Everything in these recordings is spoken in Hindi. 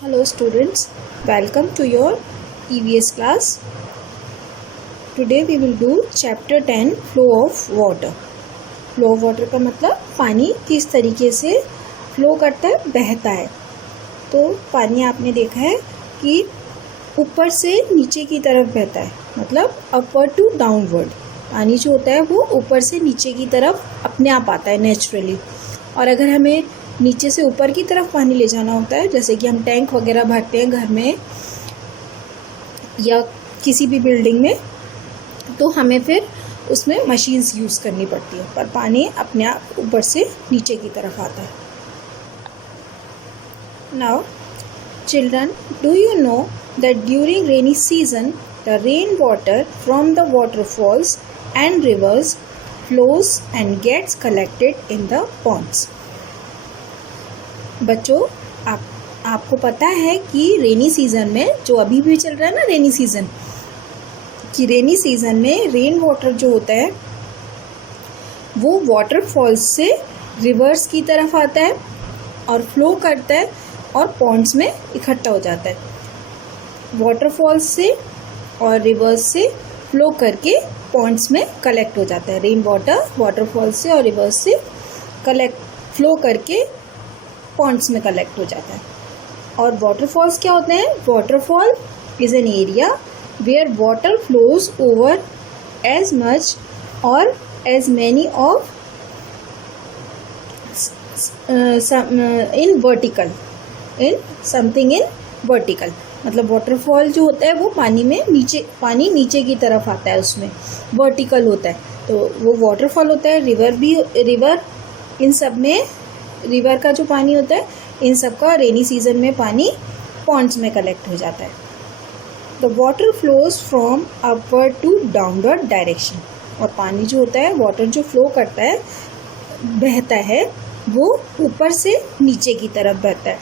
Hello students, welcome to your EVS class. Today we will do chapter 10 flow of water. Flow of water का मतलब पानी किस तरीके से फ्लो करता है, बहता है। तो पानी आपने देखा है कि ऊपर से नीचे की तरफ बहता है, मतलब अपवर्ड टू डाउनवर्ड। पानी जो होता है वो ऊपर से नीचे की तरफ अपने आप आता है नेचुरली। और अगर हमें नीचे से ऊपर की तरफ पानी ले जाना होता है, जैसे कि हम टैंक वगैरह भरते हैं घर में या किसी भी बिल्डिंग में, तो हमें फिर उसमें मशीन्स यूज़ करनी पड़ती है, पर पानी अपने आप ऊपर से नीचे की तरफ आता है। Now children, do you know that during rainy season the rain water from the waterfalls and rivers flows and gets collected in the ponds. बच्चों, आपको पता है कि रेनी सीज़न में, जो अभी भी चल रहा है ना रेनी सीज़न, कि रेनी सीज़न में रेन वाटर जो होता है वो वाटरफॉल्स से रिवर्स की तरफ आता है और फ्लो करता है और पॉन्ड्स में इकट्ठा हो जाता है। वाटरफॉल्स से और रिवर्स से फ्लो करके पॉन्ड्स में कलेक्ट हो जाता है। रेन वाटर वाटरफॉल्स से और रिवर्स से फ्लो करके पॉन्ड्स में कलेक्ट हो जाता है। और वाटरफॉल्स क्या होते हैं? Waterfall is an area where water flows over as much or as many of in vertical in something in vertical. मतलब वाटरफॉल जो होता है वो पानी नीचे की तरफ आता है, उसमें वर्टिकल होता है, तो वो वाटरफॉल होता है। रिवर इन सब में, रिवर का जो पानी होता है इन सब का रेनी सीजन में पानी पॉन्ड्स में कलेक्ट हो जाता है। The water flows from upward to downward direction. और पानी जो होता है, वाटर जो फ्लो करता है, बहता है, वो ऊपर से नीचे की तरफ बहता है।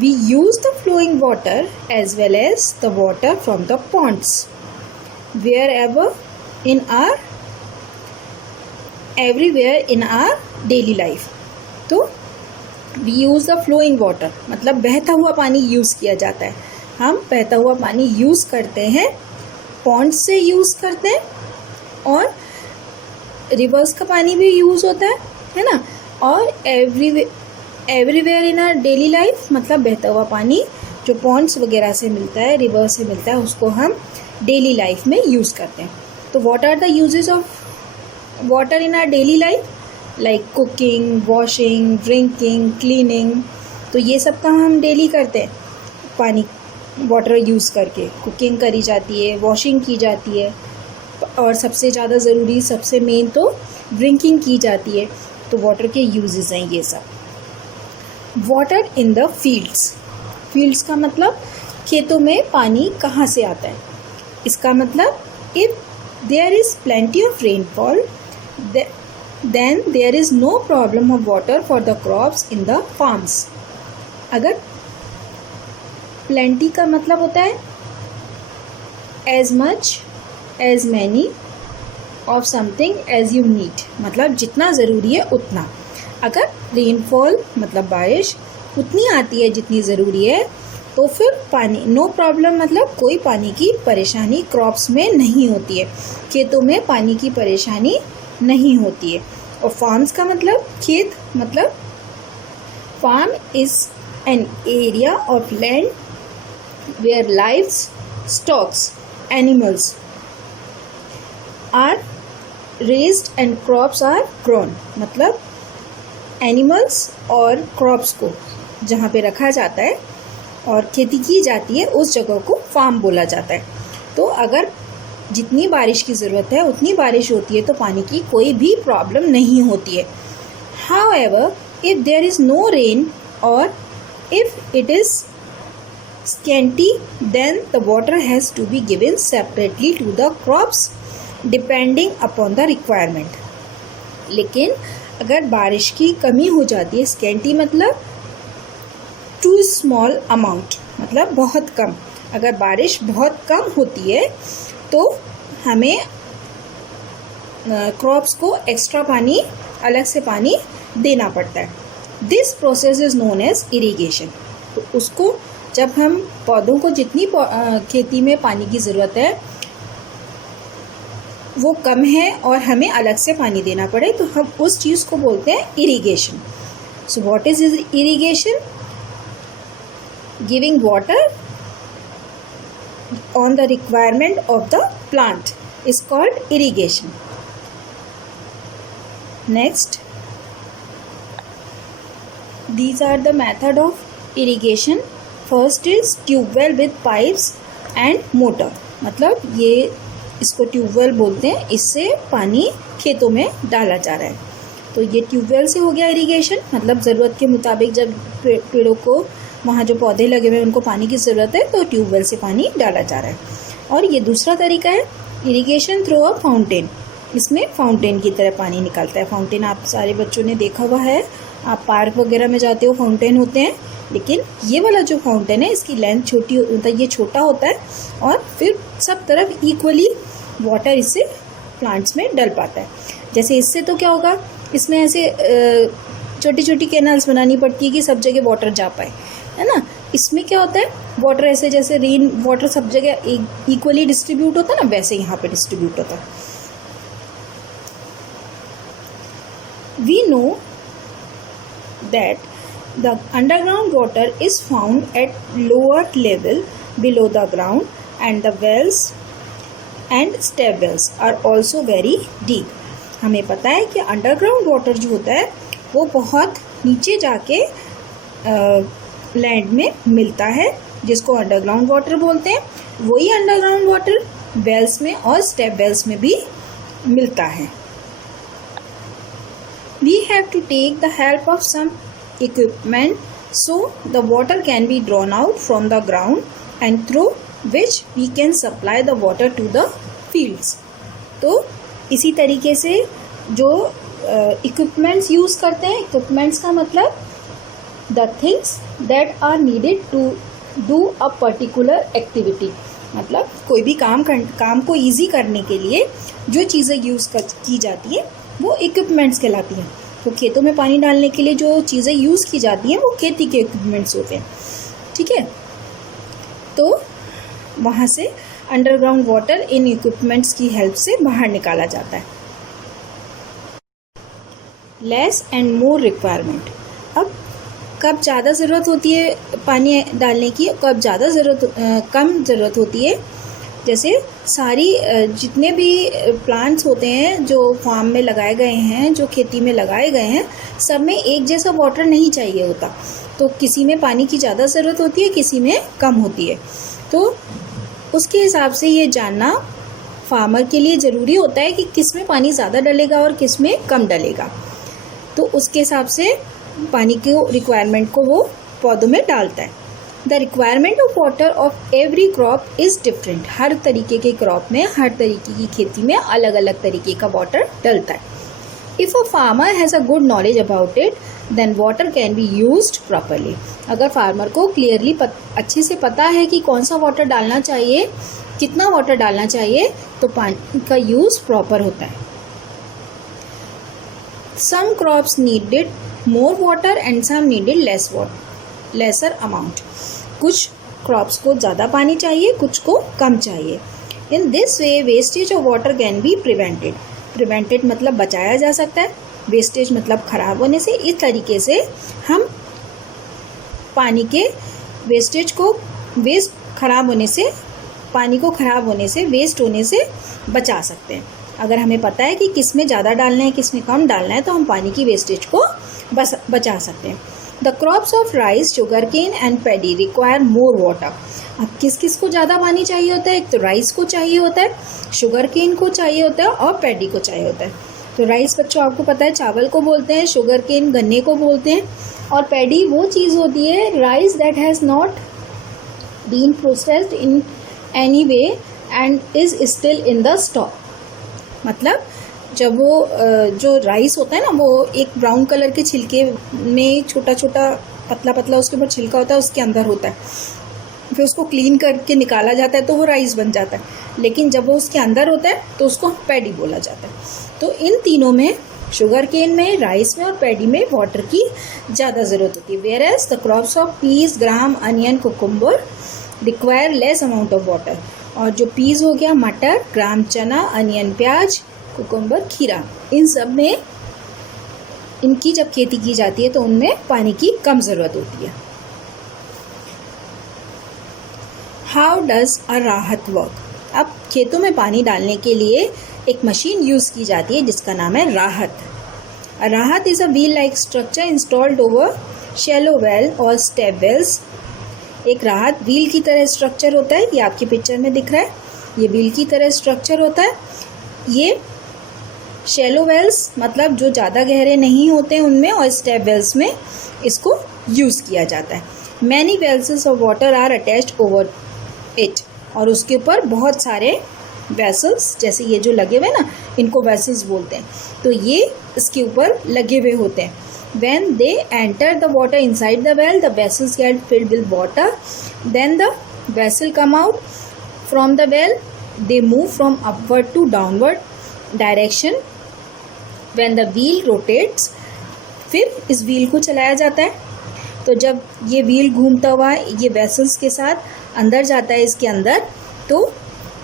We use the flowing water as well as the water from the ponds wherever in our everywhere in our daily life. तो we use the flowing water मतलब बहता हुआ पानी यूज़ किया जाता है। हम बहता हुआ पानी यूज़ करते हैं, पॉन्ड से यूज़ करते हैं, और रिवर्स का पानी भी यूज़ होता है ना। और everywhere in our daily life मतलब बहता हुआ पानी जो पॉन्ड्स वगैरह से मिलता है, रिवर से मिलता है, उसको हम डेली लाइफ में यूज़ करते हैं। तो what are the uses of water in our daily life? Like cooking, washing, drinking, cleaning. तो ये सब काम हम डेली करते हैं पानी, वाटर यूज़ करके। कुकिंग करी जाती है, वॉशिंग की जाती है, और सबसे ज़्यादा ज़रूरी, सबसे मेन तो ड्रिंकिंग की जाती है। तो वाटर के यूजेस हैं ये सब। Water in the fields. Fields का मतलब खेतों में पानी कहाँ से आता है? इसका मतलब if there is plenty of rainfall then there is no problem of water for the crops in the farms। अगर plenty का मतलब होता है as much as many of something as you need, मतलब जितना ज़रूरी है उतना। अगर रेनफॉल मतलब बारिश उतनी आती है जितनी ज़रूरी है, तो फिर पानी नो प्रॉब्लम मतलब कोई पानी की परेशानी क्रॉप्स में नहीं होती है, खेतों में पानी की परेशानी नहीं होती है। और फार्म्स का मतलब खेत, मतलब farm is an area of land where lives stocks animals are raised and crops are grown. मतलब एनिमल्स और क्रॉप्स को जहाँ पे रखा जाता है और खेती की जाती है, उस जगह को फार्म बोला जाता है। तो अगर जितनी बारिश की ज़रूरत है उतनी बारिश होती है तो पानी की कोई भी प्रॉब्लम नहीं होती है। However, if there is no rain or if it is scanty, then the water has to be given separately to the crops depending upon the requirement। लेकिन अगर बारिश की कमी हो जाती है, scanty मतलब too small amount मतलब बहुत कम, अगर बारिश बहुत कम होती है तो हमें क्रॉप्स को एक्स्ट्रा पानी, अलग से पानी देना पड़ता है। This process is known as irrigation. तो उसको जब हम पौधों को जितनी खेती में पानी की ज़रूरत है वो कम है और हमें अलग से पानी देना पड़े तो हम उस चीज़ को बोलते हैं irrigation. So what is irrigation? Giving water on the requirement of the plant is called irrigation. Next, these are the method of irrigation. First is tube well with pipes and motor. मतलब ये इसको ट्यूबवेल बोलते हैं, इससे पानी खेतों में डाला जा रहा है. तो ये ट्यूबवेल से हो गया इरिगेशन, मतलब ज़रूरत के मुताबिक जब पेड़ों को वहाँ जो पौधे लगे हुए हैं उनको पानी की ज़रूरत है तो ट्यूबवेल से पानी डाला जा रहा है. और ये दूसरा तरीका है इरिगेशन थ्रू अ फाउंटेन. इसमें फाउंटेन की तरह पानी निकलता है. फाउंटेन आप सारे बच्चों ने देखा हुआ है, आप पार्क वगैरह में जाते हो फाउंटेन होते हैं, लेकिन ये वाला जो फाउंटेन है इसकी लेंथ छोटी होता है, ये छोटा होता है और फिर सब तरफ इक्वली वाटर इससे प्लांट्स में डल पाता है. जैसे इससे तो क्या होगा, इसमें ऐसे छोटी छोटी कैनल्स बनानी पड़ती है कि सब जगह वाटर जा पाए, है ना. इसमें क्या होता है, वाटर ऐसे जैसे रेन वाटर सब जगह इक्वली डिस्ट्रीब्यूट होता है ना, वैसे यहाँ पे डिस्ट्रीब्यूट होता है. We know that the underground water is found at lower level below the ground and the wells and step wells are also very deep. हमें पता है कि अंडरग्राउंड वाटर जो होता है वो बहुत नीचे जाके लैंड में मिलता है, जिसको अंडरग्राउंड वाटर बोलते हैं. वही अंडरग्राउंड वाटर वेल्स में और स्टेप वेल्स में भी मिलता है. We have to take the help of some equipment so the water can be drawn out from the ground and through which we can supply the water to the fields. तो इसी तरीके से जो इक्विपमेंट्स यूज़ करते हैं, इक्विपमेंट्स का मतलब the things that are needed to do a particular activity. मतलब कोई भी काम को ईजी करने के लिए जो चीज़ें यूज़ की जाती हैं वो इक्विपमेंट्स कहलाती हैं. तो खेतों में पानी डालने के लिए जो चीज़ें यूज़ की जाती हैं वो खेती के इक्विपमेंट्स होते हैं. ठीक है, तो वहाँ से अंडरग्राउंड वाटर इन इक्विपमेंट्स की हेल्प से बाहर निकाला जाता है. Less and more requirement. अब कब ज़्यादा ज़रूरत होती है पानी डालने की, कब कम ज़रूरत होती है. जैसे सारी जितने भी प्लांट्स होते हैं जो फार्म में लगाए गए हैं, जो खेती में लगाए गए हैं, सब में एक जैसा वाटर नहीं चाहिए होता. तो किसी में पानी की ज़्यादा ज़रूरत होती है, किसी में कम होती है. तो उसके हिसाब से ये जानना फार्मर के लिए ज़रूरी होता है कि किस में पानी ज़्यादा डलेगा और किस में कम डलेगा. तो उसके हिसाब से पानी के रिक्वायरमेंट को वो पौधों में डालता है. The requirement of water of every crop is different. हर तरीके के क्रॉप में, हर तरीके की खेती में अलग अलग तरीके का वाटर डलता है. If a farmer has a good knowledge about it then water can be used properly. अगर फार्मर को क्लियरली अच्छे से पता है कि कौन सा वाटर डालना चाहिए, कितना वाटर डालना चाहिए, तो पानी का यूज़ प्रॉपर होता है. Some crops needed more water and some needed lesser amount. कुछ crops को ज़्यादा पानी चाहिए, कुछ को कम चाहिए. In this way wastage of water can be prevented. Prevented मतलब बचाया जा सकता है, wastage मतलब खराब होने से. इस तरीके से हम पानी के वेस्टेज को पानी को खराब होने से, वेस्ट होने से बचा सकते हैं. अगर हमें पता है कि किस में ज़्यादा डालना है, किस में कम डालना है, तो हम पानी की वेस्टेज को बचा सकते हैं. The crops of rice, sugarcane and paddy require more water. अब किस किस को ज़्यादा पानी चाहिए होता है? एक तो राइस को चाहिए होता है, शुगर केन को चाहिए होता है और पैडी को चाहिए होता है. तो राइस बच्चों आपको पता है चावल को बोलते हैं, शुगर केन गन्ने को बोलते हैं, और पैडी वो चीज़ होती है, rice that has not been processed in any way and is still in the stock. मतलब जब वो जो राइस होता है ना, वो एक ब्राउन कलर के छिलके में छोटा छोटा पतला पतला उसके ऊपर छिलका होता है, उसके अंदर होता है, फिर उसको क्लीन करके निकाला जाता है तो वो राइस बन जाता है. लेकिन जब वो उसके अंदर होता है तो उसको पैडी बोला जाता है. तो इन तीनों में शुगर केन में, राइस में और पैडी में वाटर की ज़्यादा ज़रूरत होती है। Whereas the crops of peas, gram, onion, cucumber require less amount of water. और जो पीस हो गया, मटर, ग्राम चना, अनियन प्याज, कुकुम्बर खीरा, इन सब में इनकी जब खेती की जाती है तो उनमें पानी की कम ज़रूरत होती है। हाउ डज अ राहत वर्क? अब खेतों में पानी डालने के लिए एक मशीन यूज़ की जाती है जिसका नाम है राहत। राहत is a wheel like structure installed over shallow well और स्टेप वेल्स। एक राहत व्हील की तरह स्ट्रक्चर होता है, ये आपकी पिक्चर में दिख रहा है, ये व्हील की तरह स्ट्रक्चर होता है। ये शैलो वेल्स मतलब जो ज़्यादा गहरे नहीं होते हैं उनमें, और स्टेप वेल्स में इसको यूज़ किया जाता है। Many wells of water are attached over it, और उसके ऊपर बहुत सारे वेसल्स, जैसे ये जो लगे हुए ना, इनको वेसल्स बोलते हैं, तो ये इसके ऊपर लगे हुए होते हैं। When they enter the water inside the well, the vessels get filled with water. Then the vessel come out from the well. They move from upward to downward direction. When the wheel rotates, फिर इस व्हील को चलाया जाता है। तो जब ये व्हील घूमता हुआ ये वेसल्स के साथ अंदर जाता है इसके अंदर, तो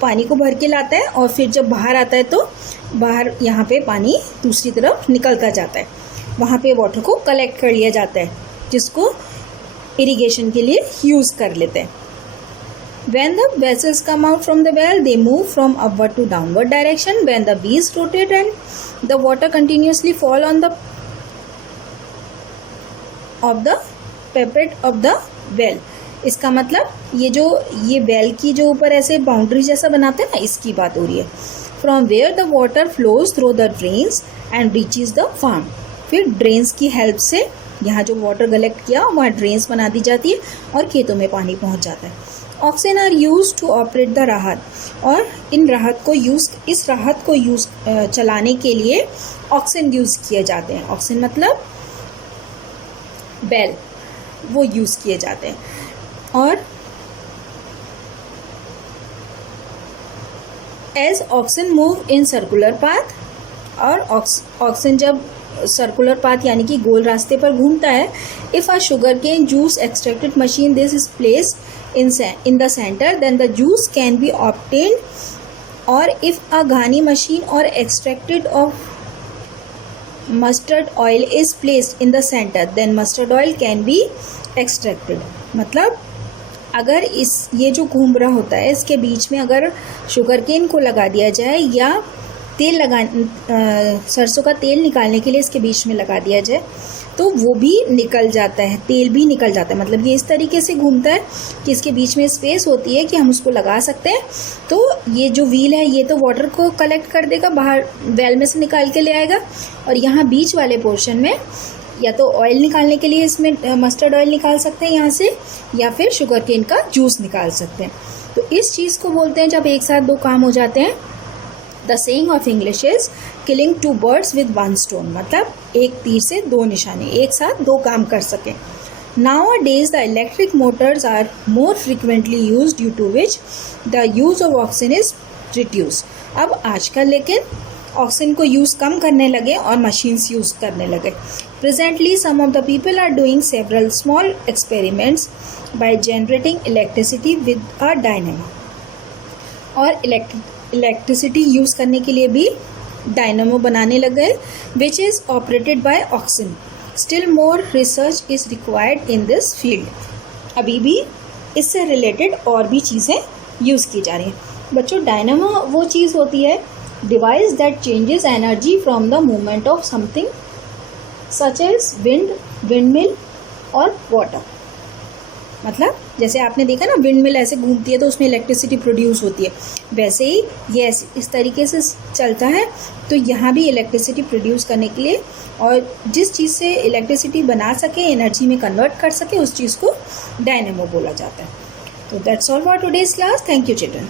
पानी को भर के लाता है, और फिर जब बाहर आता है तो बाहर यहाँ पे पानी दूसरी तरफ निकलता जाता है। वहाँ पे वाटर को कलेक्ट कर लिया जाता है, जिसको इरिगेशन के लिए यूज़ कर लेते हैं। When the vessels come out from the well, they move from upward to downward direction. When the wheels rotate and the water continuously fall on the parapet of the well. इसका मतलब ये वेल की जो ऊपर ऐसे बाउंड्री जैसा बनाते हैं ना, इसकी बात हो रही है। From where the water flows through the drains and reaches the farm. फिर ड्रेन्स की हेल्प से यहाँ जो वाटर कलेक्ट किया वहाँ ड्रेन्स बना दी जाती है और खेतों में पानी पहुँच जाता है। Oxen are use to operate the rahat, और इस राहत को चलाने के लिए ऑक्सीजन यूज़ किए जाते हैं। ऑक्सीजन मतलब बेल, वो यूज़ किए जाते हैं। और as oxen move in circular path, और ऑक्सीजन जब सर्कुलर पाथ यानी कि गोल रास्ते पर घूमता है, if a sugarcane juice extracted machine this is placed in the centre then the juice can be obtained, और इफ अ घानी मशीन और extracted of mustard oil is placed in the centre then mustard oil can be extracted. मतलब अगर ये जो घूम रहा होता है इसके बीच में अगर शुगर केन को लगा दिया जाए, या सरसों का तेल निकालने के लिए इसके बीच में लगा दिया जाए, तो वो भी निकल जाता है, तेल भी निकल जाता है। मतलब ये इस तरीके से घूमता है कि इसके बीच में स्पेस होती है कि हम उसको लगा सकते हैं। तो ये जो व्हील है ये तो वाटर को कलेक्ट कर देगा, बाहर वेल में से निकाल के ले आएगा, और यहाँ बीच वाले पोर्शन में या तो ऑयल निकालने के लिए इसमें मस्टर्ड ऑयल निकाल सकते हैं यहाँ से, या फिर शुगर केन का जूस निकाल सकते हैं। तो इस चीज़ को बोलते हैं जब एक साथ दो काम हो जाते हैं। The saying of English is killing two birds with one stone, मतलब एक तीर से दो निशाने, एक साथ दो काम कर सकें। Nowadays the electric motors are more frequently used due to which the use of oxygen is reduced. अब आजकल लेकिन ऑक्सीजन को यूज़ कम करने लगे और मशीन्स यूज़ करने लगे। Presently some of the people are doing several small experiments by generating electricity with a dynamo, और इलेक्ट्रिसिटी यूज़ करने के लिए भी डायनामो बनाने लगे, which is operated by oxygen. Still more research is required in this field. अभी भी इससे रिलेटेड और भी चीज़ें यूज़ की जा रही हैं। बच्चों, डायनामो वो चीज़ होती है device that changes energy from the movement of something such as wind, windmill और वाटर। मतलब जैसे आपने देखा ना, विंड मिल ऐसे घूमती है तो उसमें इलेक्ट्रिसिटी प्रोड्यूस होती है, वैसे ही ये इस तरीके से चलता है। तो यहाँ भी इलेक्ट्रिसिटी प्रोड्यूस करने के लिए, और जिस चीज़ से इलेक्ट्रिसिटी बना सके, एनर्जी में कन्वर्ट कर सके, उस चीज़ को डायनेमो बोला जाता है। तो that's all for today's class. Thank you children.